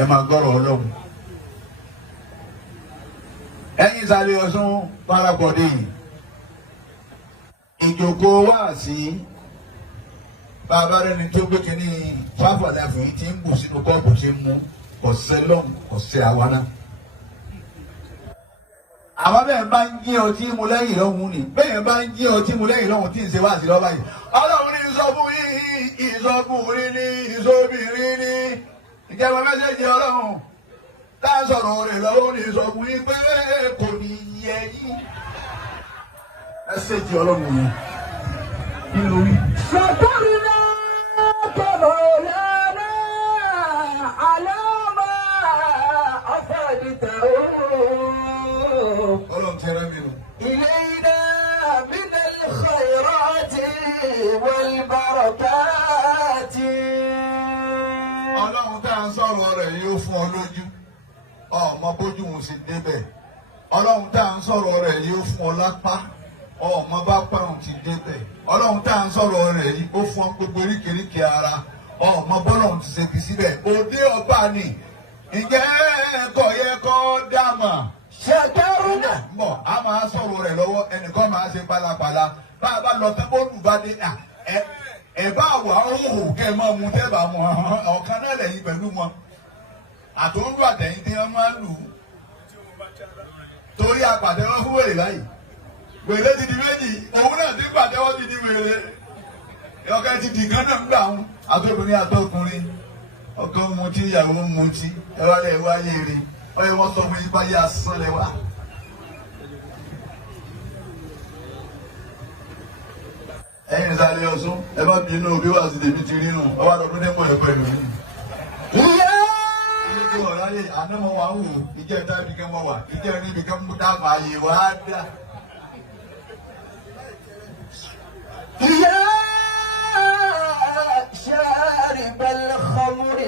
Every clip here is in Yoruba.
ẹ máa gbọ́rọ̀ Ọlọ́run. Ẹ̀yin Ṣalaye Ọ̀ṣun parapọ̀dé yìí ìjókòó wá sí bàbá rẹ̀ ní tó gbé kínní fáfọ̀dà fún yìí tí ń bù sínú kọ́ọ̀pù tí ń mú ọ̀sẹ̀ lọ́hùn ọ̀sẹ̀ àwa náà. Àwọn bẹ́ẹ̀ bá ń jí ọtí mu lẹ́yìn lọ́hùn ni bẹ́ẹ̀ bá ń jí ọtí mu lẹ́yìn lọ́hùn tí ń ṣe wá sí lọ́ba yìí. Ọlọ́run ní ìsọfún yìí ìsọkùnrin ní ìsọbìnrin ní ìjẹba mẹ́sẹ̀jì Ọlọ́run tá a sọ̀rọ̀ rẹ̀ lọ́wọ́ ní ìsọfún yìí pé kò ní yẹ yín. Mẹ́sẹ̀jì Ọlọ́run yẹn kí ló rí. Ṣàkóso náà kọ̀ọ̀lá náà àlọ́mà àfàdìtà Ọlọ́run ti rẹ́ mi o. إلينا من الخيرات والبركات. Ọlọ́run tá à ń sọ̀rọ̀ rẹ̀ yóò fún ọ lójú ọmọ bójú òun sì débẹ̀. Ọlọ́run tá à ń sọ̀rọ̀ rẹ̀ yóò fún ọ lápá ọmọ bá pàrọ̀ ti débẹ̀. Ọlọ́run tá à ń sọ̀rọ̀ rẹ̀ yìí ó fún ọ gbogbo oríkèéríkèé ara ọmọ bọ́lọ̀ ti ṣe fi síbẹ̀. Òde ọba ni ǹjẹ́ ẹ̀kọ́ yẹ kọ́ dàmà. Ṣàkárùnà. Bọ̀ a máa sọ̀rọ̀ rẹ̀ lọ́wọ́ ẹnìkan máa ṣe pálapàla bá a bá lọ tẹ́ bọ́ọ̀lù bá dé ẹ bá wà ọ̀hún kẹ́ ẹ máa mú tẹ́ bá wọn ọ̀kan náà lẹ́yìn pẹ̀lú wọn àtòǹdù àtẹ̀yìn tí wọ́n máa ń lù ú torí apàtẹ́wọ́ fún wèrè báyìí wèrè ti di méjì òun náà ti pàtẹ́wọ́ ti di wèrè ọkẹ́ ti di kan náà ń gbà wọn àtòbìnrin àtọkùnrin ọkọ mutí ìyàwó mutí ẹ wá lẹ wáyé rí ọyẹ wọn sọ fún yín báyé asán lẹ wá. Ẹ̀yin Ṣalaye Ọ̀ṣun ẹ bá bí inú bí wàá sí tèmi ti rí nù ọwọ́ àdọ́dún dẹ́pọ̀ ẹ̀pọ̀ ẹ̀lú yìí. Ilé tí ọ̀rá lè àná mọ́ wá wò ìjẹ́ ìta ibi kan mọ́ wà ìjẹ́ ìrìn ibi kan mú dáàbò ààyè wá dá. شارب الخمر.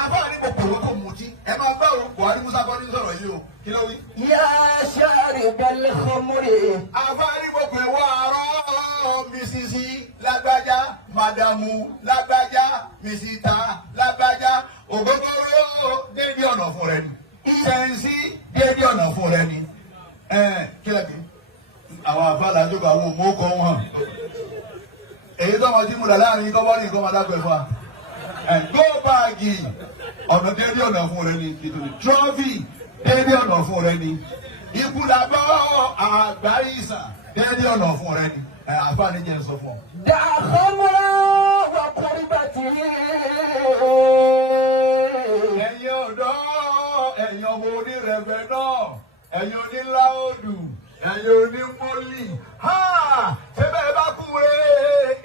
Àfáàní Gbogbo ló kò mutí ẹ máa bá òun Buhari Musa bọ́ ní sọ̀rọ̀ yìí o kí ló wí. يا شارب الخمر. Àfáàní Gbogbo ìwọ àárọ̀ mísísí lágbájá màdàmú lágbájá mísítà lágbájá ògógóró déédé ọ̀nà fún rẹ ni ìfẹ̀nsí déédé ọ̀nà fún rẹ ni kílẹ̀ bí àwọn àfáàlà àjọkọ̀ àwọn òmùkọ́ wọn èyí tó wọn ti múra láàrin kọ́bọ́ ní nǹkan máa dágbẹ́ fún wa gbó báàgì ọ̀nà déédé ọ̀nà fún rẹ ni trọ́fì déédé ọ̀nà fún rẹ ni ikú làbọ̀ àgbáyìísàn déédé ọ̀nà fún rẹ ni àfáàní jẹ́ sọ fún ọ. دع خمرا وقربته. Ẹ̀yin ọ̀dọ́ ẹ̀yin ọmọ onírẹ̀fẹ̀ náà ẹ̀yin oníláòdù ẹ̀yin onímọ́lì ṣé bẹ́ẹ̀ bá kúre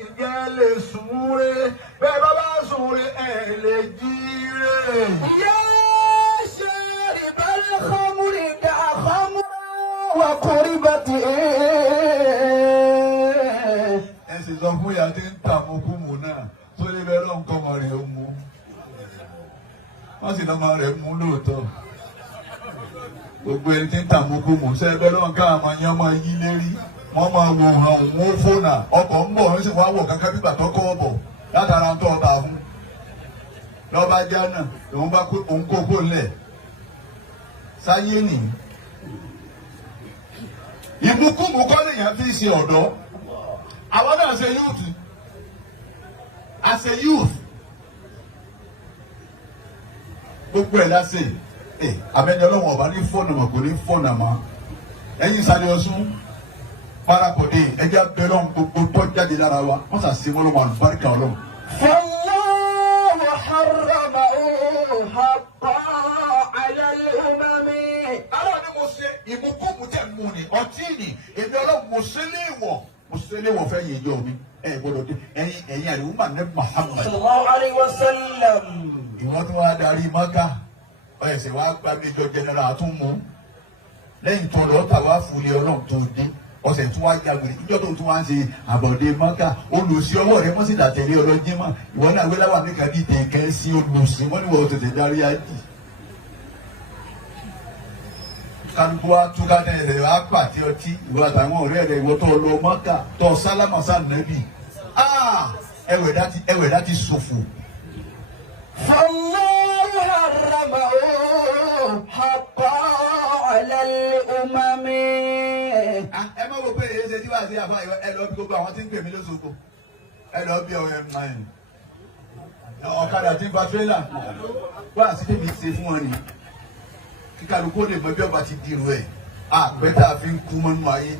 ìjẹ́ lè súnre bẹ́ẹ̀ bá súnre ẹ̀ lè jíire. يا شارب الخمر دع خمرا وقربته. Ẹ sì sọ fún ìyá tí ń tà mú kú mú náà tó lè bẹ́ẹ̀ lọ́n kọ́ ọmọ rẹ̀ mú wọ́n sì lọ́mọ rẹ̀ mú lóòótọ́ gbogbo ẹni tí ń tà mú kú mú sẹ́ bẹ́ẹ̀ lọ́n ká àmọ́ yẹn máa yí lérí wọ́n máa wò hàn òun fóònà ọkọ̀ ń bọ̀ wọ́n sì wá wọ̀ kankan bígbà tó kọ́ bọ̀ látara ń tọ́ ọba fún lọ́ba jánà òun bá òun kó kó lẹ̀ sáyé nìyí ìmúkúmú kọ́ nìyẹn fi ṣe ọ̀dọ́. Àwọn náà ṣe youth as a youth gbogbo ẹ̀ lásè abẹ́ni ọlọ́wọ́n ọba ní fọ́ọ̀nà mọ̀ kò ní fọ́ọ̀nà mọ́ ẹ̀yin Ṣalaye Ọ̀ṣun parapọ̀dé ẹjẹ́ abẹ́rẹ́ gbogbo tó jáde lára wa wọ́n sà sí wọ́n lọ́wọ́ àlùbáríkà ọlọ́run. فالله حرمه حقا على الأمم. Àwọn ni mo ṣe ìmúkúmú tẹ̀ mú ni ọtí ni èmi ọlọ́run mo ṣe léèwọ̀ mo ṣe léèwọ̀ fẹ́ yẹ ìjọ mi gbọ́dọ̀ dé ẹ̀yin àríwú mà ní Muhammad. sallallahu alayhi wa sallam. Ìwọ́n tó wá darí Mọ́kà ọ̀yẹ̀sẹ̀ wá gba méjọ jẹnẹra àtúnmú lẹ́yìn tó lọ́ọ́ tà wá fún ilé ọlọ́run tó dé ọ̀sẹ̀ tó wá jagbèrè ìjọ tó tún wá ń ṣe àbọ̀dé Mọ́kà olùsí ọwọ́ rẹ mọ́ sí ìdàtẹ̀lé ọlọ́jẹ́ mọ́ ìwọ náà gbé láwà ní kàdí tẹ̀kẹ́ sí olùsí wọ́n ní wọ́n tètè darí ájì. Kálukú wa túká tẹ̀lé wa pàtẹ ọtí ìwọ àtàwọn ọ̀rẹ́ rẹ ìwọ tó lọ Mọ́kà tó sálámà sànẹ́bì ẹwẹ̀dá ti ṣòfò. فالله حرمه sí àfa ẹ lọ bí gbogbo àwọn tí ń pè mí lóṣogbo ẹ lọ bí ọ̀kadà tí ń fa tírélà wá sí tèmi ṣe fún wọn ni kíkàlùkù lè mọ bí ọba ti dìrò ẹ̀ àpẹta fi ń kú mọ́nú ayé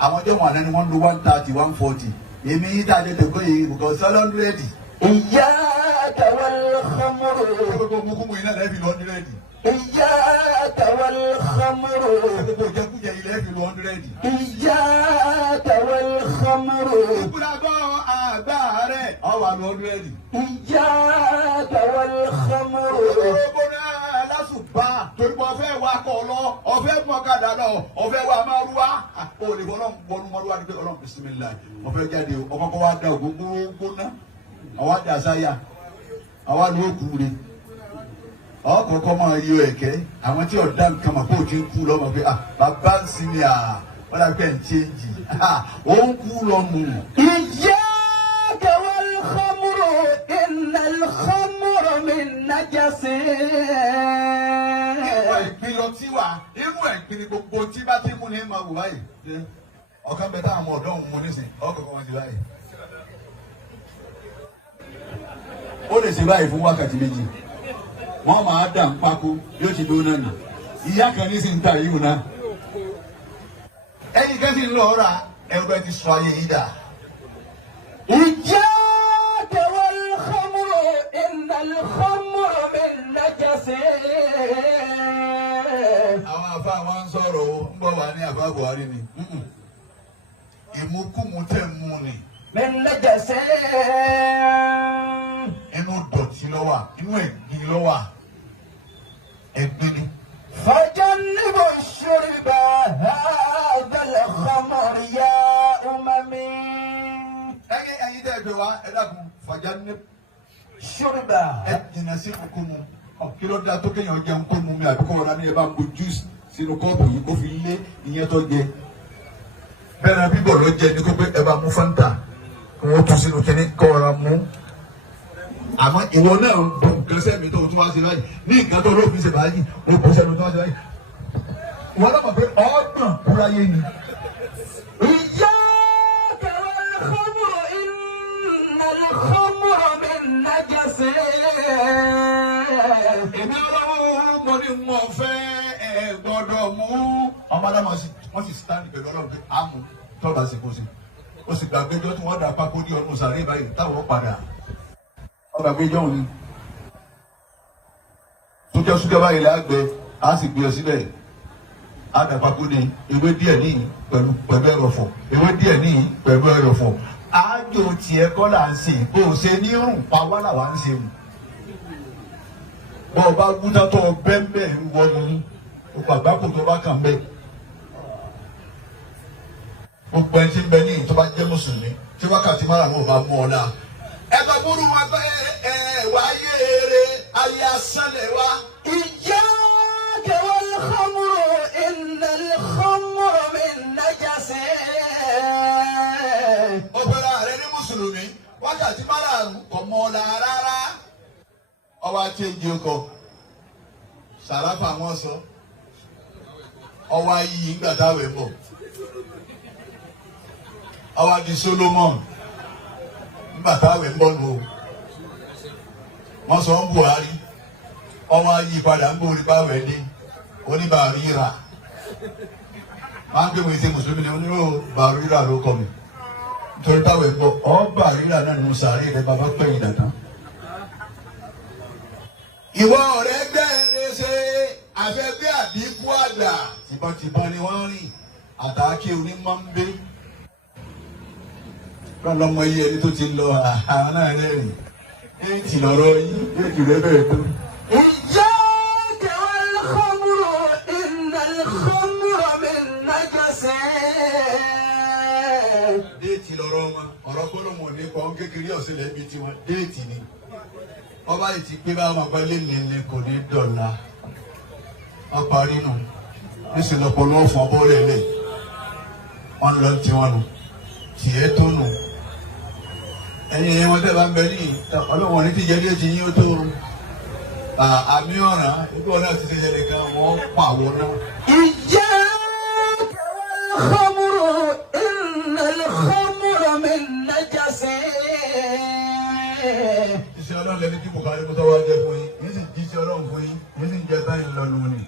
àwọn ọjọ́ wọn àná ni wọ́n lo 130 140 èmi yí tá a lè tẹ̀kọ́ yìí bùkọ́ sọ́lọ́ndúrẹ́dì. Iyyaka wal khamru. gbogbo mukumu iná lẹ́ẹ̀fi lọ́ndúrẹ́dì. Iyyaka wal khamru. gbogbo jẹkújẹ ilẹ̀ fi lọ́ndúrẹ́dì. Iyyaka wal khamru. ìkúlágbọ́ àgbà rẹ̀ ọwà lọ́ndúrẹ́dì. Iyyaka wal khamru. gbogbo náà lásùbà torí pé ọ̀fẹ́ wa kọ̀ lọ ọ̀fẹ́ mọ̀kadà lọ ọ̀fẹ́ wa máa rú wa. o lè fọlọ́n bọ́nu mọ́lúwa ni pé ọlọ́run bisimilá ọ̀fẹ́ jáde ọkọ̀kọ̀ wa da ògógó ná àwa dà sáyà àwa ló kú re ọkọ̀ọ̀kọ̀ máa yọ ẹ̀kẹ́ àwọn tí ọ̀dà nǹkan mà kó o ti ń kú lọ́mọ pé bàbá ń sinmi wọ́n dà pé ń chéǹjì ó ń kú lọ́mù. Iyyaka wal khamru innal khamra min najasin. Irú ẹ̀gbin lọ tí wà irú ẹ̀gbin ni gbogbo tí bá ti mú ní ma wò báyìí. ọ̀kan bẹ táwọn ọ̀dọ́ òun mú nísìn ọkọ̀ọ̀kan wọn ti báyìí. ó lè ṣe báyìí fún wákàtí méjì wọ́n máa dà ń pákó yóò ti dó náà nì ìyá kan ní sí ń ta yìí náà ẹ̀yin kan sì ń lọ ra ẹgbẹ́ ti sọ ayé yìí dà. Iyyaka wal khamru innal khamra min najasin. àwọn àfa wọn ń sọ̀rọ̀ o ń bọ̀ wá ní àfa Buhari ni ìmúkùmù tẹ̀ mú ni. Min najasin. inú dọ̀tí ló wà inú ẹ̀gbin ló wà ẹ̀gbin ni. Fajannibu shurba hadha al-khamr ya umami. ẹ̀yin dẹ́ ẹgbẹ́ wa ẹ dàkún fajannibu Shurba. ẹ jìnnà sí kókó mu kí ló dá tó kéèyàn jẹun kó mu mi àbí kó wọn lámì ẹ bá ń bo juice sínú kọ́ọ̀pù yìí kó fi lé ìyẹn tó jẹ bẹ́ẹ̀ náà bíbọ̀ ló jẹ ní kó pé ẹ bá mú Fanta kí wọ́n tún sínú kíní kó wọn mú àmọ́ ìwọ náà ń bọ nǹkan sẹ́mi tó tún wá sí báyìí ní nǹkan tó lóògùn ṣe báyìí ó bọ́ sẹ́mi tó wá sí báyìí wọ́n lọ́mọ pé ọgbọ̀n kúráyé ni. Iyyaka wal khamru innal khamra min najasin. èmi ọlọ́wọ́ mo ní mo fẹ́ ẹ gbọ́dọ̀ mú ọmọ aláma wọ́n sì stand pẹ̀lú ọlọ́run pé àmú tọ́ba sí kó sí ó sì gbàgbéjọ́ tí wọ́n dà pákó ní ọdún sàré báyìí táwọn padà ọgbà gbéjọ́ òní tó jẹ́ ṣúgà báyìí lágbẹ́ á sì gbé ọ síbẹ̀ á dà pákó ní ewé díẹ̀ ní pẹ̀lú ẹrọ̀fọ̀ ewé díẹ̀ ní pẹ̀lú ẹrọ̀fọ̀ ájò tiẹ̀ kọ́ là ń sè bó o ṣe ní rùn pa wá làwa ń ṣe rùn bọ́ ọ bá gúdá tó ọ bẹ́ẹ̀ ń wọnú o pàgbákò tó bá kàn bẹ́ẹ̀ gbogbo ẹni tí ń bẹ ní ìtọ́ bá jẹ́ mùsùlùmí tí wákàtí márùn-ún ò bá mú ọ náà ẹgbẹ́ búrú wọn pé wà á yé eré ayé asálẹ̀ wa. Iyyaka wal khamru innal khamra min najasin. ọ̀pẹ̀lẹ̀ ààrẹ ní mùsùlùmí wákàtí márùn-ún kò mọ ọ la rárá ọwọ́ àti èjì ọkọ̀ sàràfà wọn sọ ọwọ́ ayé yìí gbà táwẹ̀ bọ̀ ọwọ́ àti Solomon nígbà táwẹ̀ ń bọ̀ nù o wọ́n sọ ń Buhari ọwọ́ ayé padà ń borí báwẹ̀ ní oníbàárìrà máa ń gbé wọn ṣe mùsùlùmí ni onírò bàárìrà ló kọ mi nítorí táwẹ̀ ń bọ̀ ọ́ bàárìrà náà nínú sàárè rẹ bàbá pẹ̀yìn dandan. ìwọ ọ̀rẹ́ gbẹ́rẹ́ ṣe àfẹ́gbẹ́ àbíkú àgbà tìbọntìbọn ni wọ́n rìn àtàkì onímọ̀ ń gbé lọ́mọ iye ẹni tó ti lọ àwọn náà rẹ́rìn èyí ti lọ́rọ́ yín yóò jù rẹ́ bẹ̀rẹ̀ tó. Iyyaka wal khamru innal khamra min najasin. déètì lọ́rọ́ wọn ọ̀rọ̀ gbọ́dọ̀ wọn ní kọ́ kékeré ọ̀sẹ̀ lẹ́bi tiwọn déètì ni ọba yìí ti pé báwọn máa gbálé nílé kò ní dọ̀la wọn parí nù níṣẹ́ lọ́pọ̀ lọ́wọ́ fún ọbọ̀ lẹ́lẹ̀ wọn lọ tiwọn nù tiẹ̀ tó nù ẹ̀yin wọn tẹ́ bá ń bẹ ní ọlọ́wọ́n ní tíjẹ́ díẹ̀ tí yín ó tó àmì ọ̀ràn ibi ọ̀nà ti ṣe yẹlẹ kan wọ́n pàwọ́ náà. Iyyaka wal khamru innal náà lẹ́ni tí Buhari mo tọ́ wá jẹ fún yín yín sì jíṣẹ́ Ọlọ́run fún yín yín sì jẹ táyìn lọ́nu ni.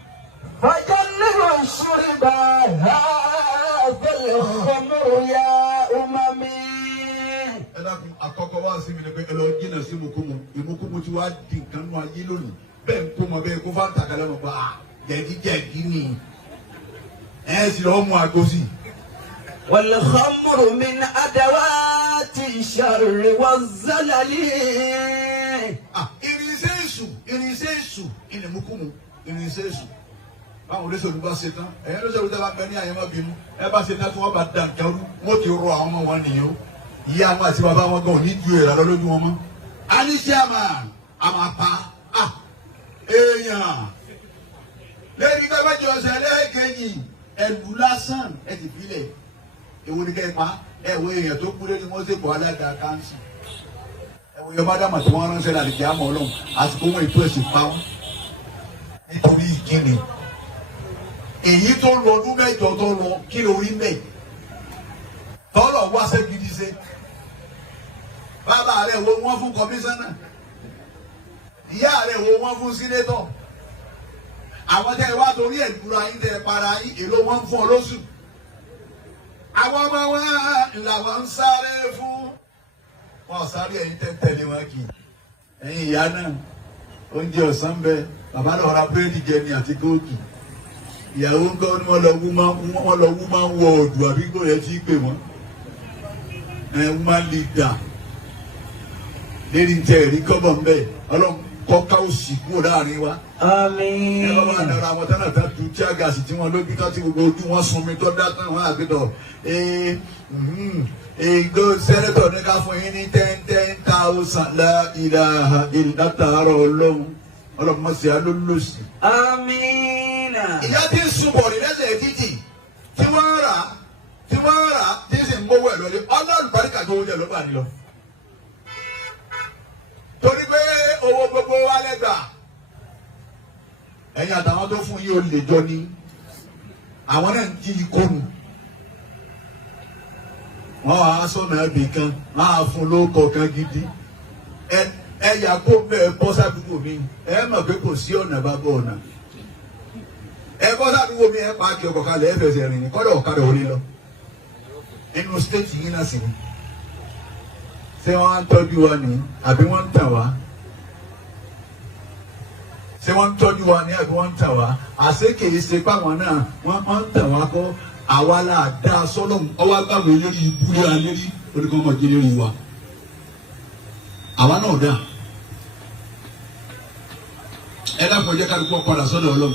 فجنبوا الشرب هذا الخمر يا أممي. ẹ dákun àkọ́kọ́ wá sí mi ni pé ẹ lọ jìnnà sí ìmúkúmu tí wàá di nǹkan nù ayé lónìí bẹ́ẹ̀ ń kó mọ bẹ́ẹ̀ kó fáńtà kalẹ́ mọ̀ pa jẹ̀díjẹ̀dí ni ẹ sì lọ́ọ́ mú àgbo sí. والخمر من أدوات الشر والزلل. irinṣẹ́ èṣù ìnìmúkúmu irinṣẹ́ èṣù báwọn olóṣèlú bá ṣe tán ẹ̀yin olóṣèlú tẹ́ bá gbẹ ní àyẹ̀mọ́ bínú ẹ bá ṣe tán tí wọ́n bá da nǹkan rú wọ́n ti rọ àwọn ọmọ wọn nìyẹn o ìyá wọn àti bàbá wọn gan ò ní ju èrà lọ lójú wọn mọ́. a ní ṣé àmà pa èèyàn lẹ́yìn pé bájọ́ ọ̀sẹ̀ lẹ́ẹ̀kẹ́yìn ẹ̀lú lásán ẹ̀ ti filẹ̀ èwo ni kẹ́ ẹ pa ẹ̀ wo èèyàn tó kú lẹ́nu wọ́n ṣèpọ̀ alága káńsì ẹ̀ wo yorùbá dàmà tí wọ́n ránṣẹ́ láti kí á mọ̀ ọlọ́run àsìkò wọn ètò ẹ̀sìn pa wọn nítorí ìkíni èyí tó lọ ọdún mẹ́jọ tó lọ kí ló rí mẹ tọlọ wá sẹgidi ṣe bàbá rẹ̀ wo wọ́n fún kọmíṣánná ìyá rẹ̀ wo wọ́n fún sínétọ̀ àwọn tẹ wá torí ẹdùnúra yín tẹ para yín èlò wọ́n fún ọ lóṣù àwọn ọmọ wọn làwọn ń sáré fún wọn sáré ẹ̀yin tẹ tẹ̀lé wọn kì ẹ̀yin ìyá náà oúnjẹ ọ̀sán bẹ bàbá lọ ra búrẹ́dì jẹ ní àti kóòkì ìyàwó ńkọ́ ni wọ́n lọ wú máa ń wọ ọ̀dù àbí kò yẹ tí pè wọ́n woman leader lérí ń tẹ ẹ̀rí kọ́bọ̀ ń bẹ̀ ọlọ́run kọ́ká òsì kúrò láàrin wa. àmín. ẹ bá wà dára àwọn tánà tá tu tí àgàsì tí wọ́n lóbi tó ti gbogbo ojú wọn sunmi tó dá tán wọn àgbẹ̀dọ̀ ègbò sẹ́nẹ́tọ̀ ní ká fún yín ní 10,000 la ilaha illa látàárọ̀ ọlọ́run mọ̀ sí alólòsì. àmín. ìyá tí ń sunbọ̀ ní lẹ́sẹ̀ títì tí wọ́n rà tí sì ń gbówó ẹ̀ lọ́lé ọlọ́run paríkà tó wọlé lọ́ba ni lọ. torí pé owó gbogbo wa lẹ́gbà ẹ̀yin àtàwọn tó fún yín ó lè jọ ní àwọn náà ń jí ikónù wọ́n wàá sọ̀nà ẹ̀bì kan máa fún lóko kan gidi ẹ̀yà kó bẹ́ẹ̀ bọ́ sádùúgbò mi ẹ̀ mọ̀ pé kò sí ọ̀nà bá bọ̀ ọ̀nà. ẹ bọ́ sádùúgbò mi ẹ pa kí ọkọ̀ kalẹ̀ ẹ fẹsẹ̀ rìn ní kọ́dọ̀ ọ̀kadà ò ní lọ inú stéètì yín náà sì ni ṣé wọ́n á ń tọ́jú wa ní àbí wọ́n ń tàn wá ṣé wọ́n ń tọ́jú wa ní àbí wọ́n ń tàn wá àṣé kìí ṣe páwọn náà wọ́n ń tàn wá kọ́ àwa la dá sọ́lọ́ ọwọ́ agbáwo eléyìí ibúlé alérí oníkan ọmọ jí lérí wa àwa náà dá ẹ dákun ẹ jẹ́ ká dúpọ̀ padà sọ́dọ̀ Ọlọ́run.